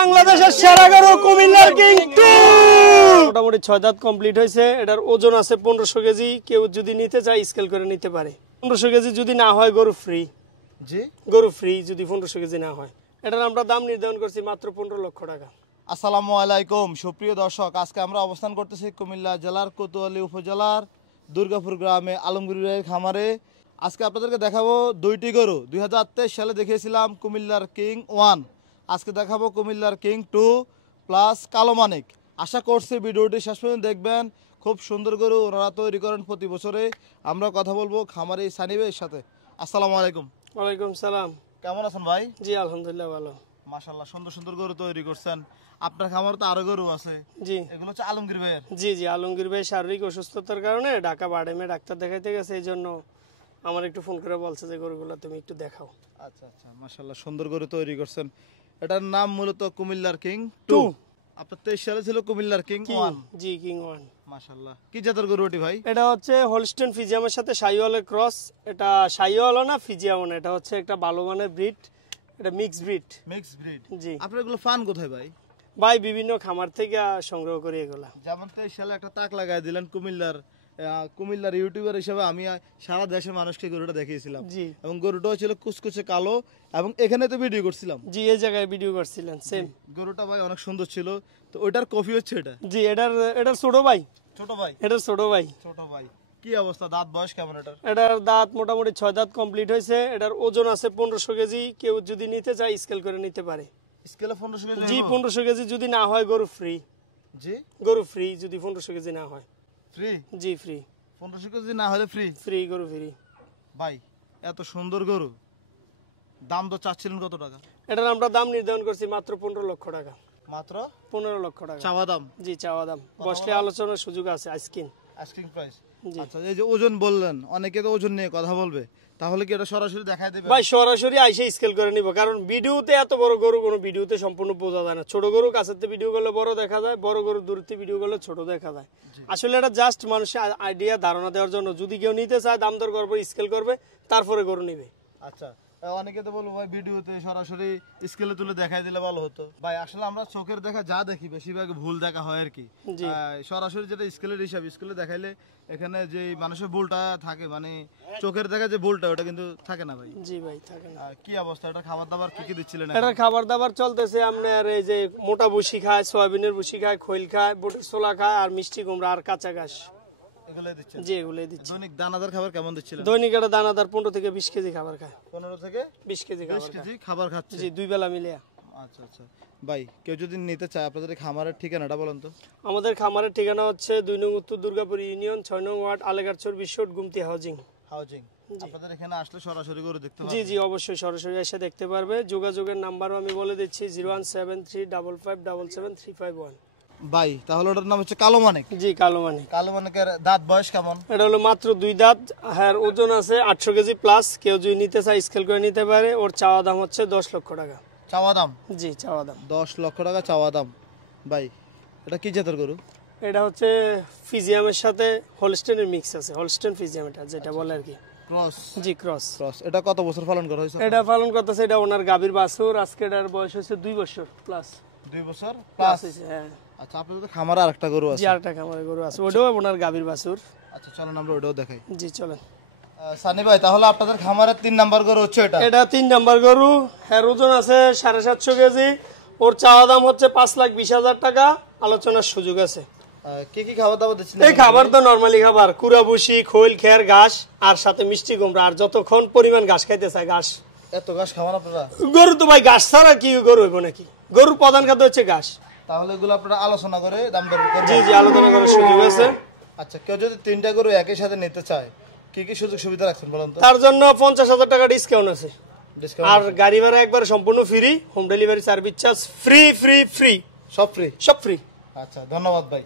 বাংলাদেশের সেরা গরু কুমিল্লার কিং 2 মোটামুটি 6 দাঁত কমপ্লিট হয়েছে। এটার ওজন আছে 1500 কেজি। কেউ যদি নিতে চায় স্কেল করে নিতে পারে। 1500 কেজি যদি না হয় গরু ফ্রি। জি, গরু ফ্রি যদি 1500 কেজি না হয়। এটার আমরা দাম নির্ধারণ করছি মাত্র 15 লক্ষ টাকা। আসসালামু আলাইকুম সুপ্রিয় দর্শক, আজকে আমরা অবস্থান করতেছি কুমিল্লা জেলার কোতোয়ালী উপজেলার দুর্গাপুর গ্রামে আলমগীরের খামারে। আজকে আপনাদেরকে দেখাবো দুইটি গরু। 2023 সালে দেখিয়েছিলাম কুমিল্লার কিং 1, আজকে দেখাবো কুমিল্লার কিং 2 প্লাস কালো মানিক। আশা করছি ভিডিওটি শেষ পর্যন্ত দেখবেন। খুব সুন্দর গরু ওনারা তৈরি করেন প্রতি বছরে। আমরা কথা বলবো খামারি সানি ভাইয়ের সাথে। আসসালামু আলাইকুম। ওয়ালাইকুম সালাম। কেমন আছেন ভাই? জি আলহামদুলিল্লাহ ভালো। মাশাআল্লাহ, সুন্দর সুন্দর গরু তৈরি করছেন। আপনার খামারে তো আরো গরু আছে। জি, এগুলো হচ্ছে আলমগীর ভাইয়ের। জি জি, আলমগীর ভাই শারীরিক অসুস্থতার কারণে ঢাকা বাডেমে ডাক্তার দেখাইতে গেছে, এই জন্য আমার একটু ফোন করে বলছে যে গরুগুলো তুমি একটু দেখাও। আচ্ছা আচ্ছা, মাশাআল্লাহ সুন্দর গরু তৈরি করছেন। এটার নাম মূলত কুমিল্লার কিং 2। আপনার 23 সালে ছিল কুমিল্লার কিং 1। জি, কিং 1। মাশাআল্লাহ, কি জাতের গরু ওটি ভাই? এটা হচ্ছে হোলস্টেইন ফিজিয়ামের সাথে শাইওয়ালের ক্রস। এটা শাইওয়ালও না ফিজিয়ামও না, এটা হচ্ছে একটা ভালো মানের ব্রিড। এটা মিক্সড ব্রিড। Mixed breed. জি। আপনারা এগুলো ফান কোথায় ভাই? ভাই বিভিন্ন খামার থেকে সংগ্রহ করি এগুলা। যেমন 23 সালে একটা তাক লাগাই দিলেন কুমিল্লার ইউটিউবার হিসেবে আমি সারা দেশের মানুষকে গরুটা দেখিয়েছিলাম। জি। এবং গরুটাও ছিল কুচকুচে কালো, এবং এখানে তো ভিডিও করছিলাম। জি, এই জায়গায় ভিডিও করছিলেন সেম। গরুটা ভাই অনেক সুন্দর ছিল। তো ওইটার কপি হচ্ছে এটা? জি, এটার ছোট ভাই। ছোট ভাই? এটার ছোট ভাই। ছোট ভাই। কি অবস্থা, দাঁত বয়স কেমন এটার? এটার দাঁত মোটামুটি 6 দাঁত কমপ্লিট হয়েছে। এটার ওজন আছে 1500 কেজি। কেউ যদি নিতে চায় স্কেল করে নিতে পারে। স্কেলে 1500 কেজি? জি, 1500 কেজি যদি না হয় গরু ফ্রি। জি, গরু ফ্রি যদি 1500 কেজি না হয়। ফ্রি? জি ফ্রি। 1500 কেজি না হলে ফ্রি? ফ্রি, গরু ফ্রি। ভাই এত সুন্দর গরু, দাম তো চাচ্ছিলেন কত টাকা? এটার আমরা দাম নির্ধারণ করছি মাত্র 15 লক্ষ টাকা। মাত্র 15 লক্ষ টাকা চাওয়া দাম? জি, চাওয়া দাম। বসলে আলোচনার সুযোগ আছে। Asking price. জি। আচ্ছা, এই যে ওজন বললেন, অনেকে তো ওজন নিয়ে কথা বলবে, তাহলে কি এটা সরাসরি দেখাই দেবে? ভাই সরাসরি আইসে স্কেল করে নিব, কারণ ভিডিওতে এত বড় গরু কোনো ভিডিওতে সম্পূর্ণ বোঝা যায় না। ছোট গরু কাছেতে ভিডিও করলে বড় দেখা যায়, বড় গরু দূরত্বে ভিডিও করলে ছোট দেখা যায়। আসলে এটা জাস্ট মানুষের আইডিয়া ধারণা দেওয়ার জন্য। যদি কেউ নিতে চায় দাম দর করবে, স্কেল করবে, তারপরে গরু নিবে। আচ্ছা, অনেকে তো বলবো ভাই ভিডিওতে সরাসরি স্কেলে তুলে দেখাই দিলে ভালো হতো। ভাই আসলে আমরা চোখের দেখা যা দেখি বেশিরভাগ ভুল দেখা হয় আর কি। সরাসরি যেটা স্কেলের হিসাব, স্কেলে দেখাইলে এখানে যে মানুষের ভুলটা থাকে, মানে চোখের দেখা যে ভুলটা, ওটা কিন্তু থাকে না ভাই। জি ভাই, থাকে না। কি অবস্থা, এটা খাবার দাবার কি কি দিচ্ছিলেন? এটা খাবার দাবার চলতেছে আপনার এই যে মোটা ভুসি খায়, সয়াবিনের ভুসি খায়, খৈল খায়, বুটের ছোলা খায়, আর মিষ্টি কুমড়া আর কাঁচা ঘাস। এগুলোই দিচ্ছি। দৈনিক দানাদার খাবার কেমন দিচ্ছিলেন? দৈনিক এটা দানাদার 15 থেকে 20 কেজি খাবার খায়। 15 থেকে 20 কেজি খাবার খাচ্ছে? জি, 2 বেলা মিলে। আচ্ছা আচ্ছা ভাই, কেউ যদি নিতে চায় আপনাদের খামারের ঠিকানাটা বলেন তো। আমাদের খামারের ঠিকানা হচ্ছে 2 নং উত্তর দুর্গাপুর ইউনিয়ন, 6 নং ওয়ার্ড, আলেগারচর, বিশ্বট, গুমতি হাউজিং। আপনাদের এখানে আসলে সরাসরি করে দেখতে পারবে? জি জি, অবশ্যই সরাসরি এসে দেখতে পারবে। যোগাযোগের নাম্বারও আমি বলে দিচ্ছি 01735577351। ভাই তাহলে ওটার নাম হচ্ছে কালো মানিক? জি, কালো মানিক। কালো মানিকের দাঁত বয়স কেমন? এটা হলো মাত্র 2 দাঁত। হ্যাঁ, ওজন আছে 800 কেজি প্লাস। কেউ যদি নিতে চায় স্কেল করে নিতে পারে। ওর চাওয়া দাম হচ্ছে 10 লক্ষ টাকা। চাওয়া দাম? জি, চাওয়া দাম 10 লক্ষ টাকা চাওয়া দাম। ভাই এটা কি জাতের গরু? এটা হচ্ছে ফিজিয়ামের সাথে হোলস্টেইনের মিক্স আছে। হোলস্টেইন ফিজিয়াম এটা যেটা বলে আর কি। ক্রস? জি, ক্রস। এটা কত বছর পালন করা হয়েছে? এটা পালন করতেছে, এটা ওনার গাভীর বাছুর। আজকে এটার বয়স হচ্ছে 2 বছর প্লাস। 2 বছর প্লাস হয়েছে, হ্যাঁ। আচ্ছা, আপনাদের খামারে আরেকটা গরু আছে? জি, আরেকটা খামারে গরু আছে, ওটাও ওনার গাভীর বাছুর। আচ্ছা চলেন আমরা ওটাও দেখাই। জি চলেন। সানি ভাই তাহলে আপনাদের খামারের 3 নাম্বার গরু হচ্ছে এটা? এটা 3 নাম্বার গরু। এর ওজন আছে 750 কেজি। ওর চাওয়া দাম হচ্ছে 5,20,000 টাকা। আলোচনার সুযোগ আছে। কি কি খাবার দাবার দিচ্ছেন? এই খাবার তো নরমালি খাবার, কুড়া ভুসি, খৈল, খের, ঘাস, আর সাথে মিষ্টি কুমড়া। আর যতক্ষণ পরিমাণ ঘাস খাইতে চায় ঘাস। এত ঘাস খাওয়ান আপনারা? গরু তো ভাই ঘাস ছাড়া কি গরু হইব নাকি? গরুর প্রধান খাদ্য হচ্ছে ঘাস। তাহলে এগুলো আপনারা আলোচনা করে দাম দর করবেন? জি জি, আলোচনা করার সুযোগ আছে। আচ্ছা, কেউ যদি 3টা গরু একই সাথে নিতে চায় কি কি সুযোগ সুবিধা রাখছেন বলেন তো? তার জন্য 50,000 টাকা ডিসকাউন্ট আছে। আর ডিসকাউন্ট? গাড়ি ভাড়া একবার সম্পূর্ণ free. Home delivery service charge free free free, সব ফ্রি? সব ফ্রি। আচ্ছা, ধন্যবাদ ভাই।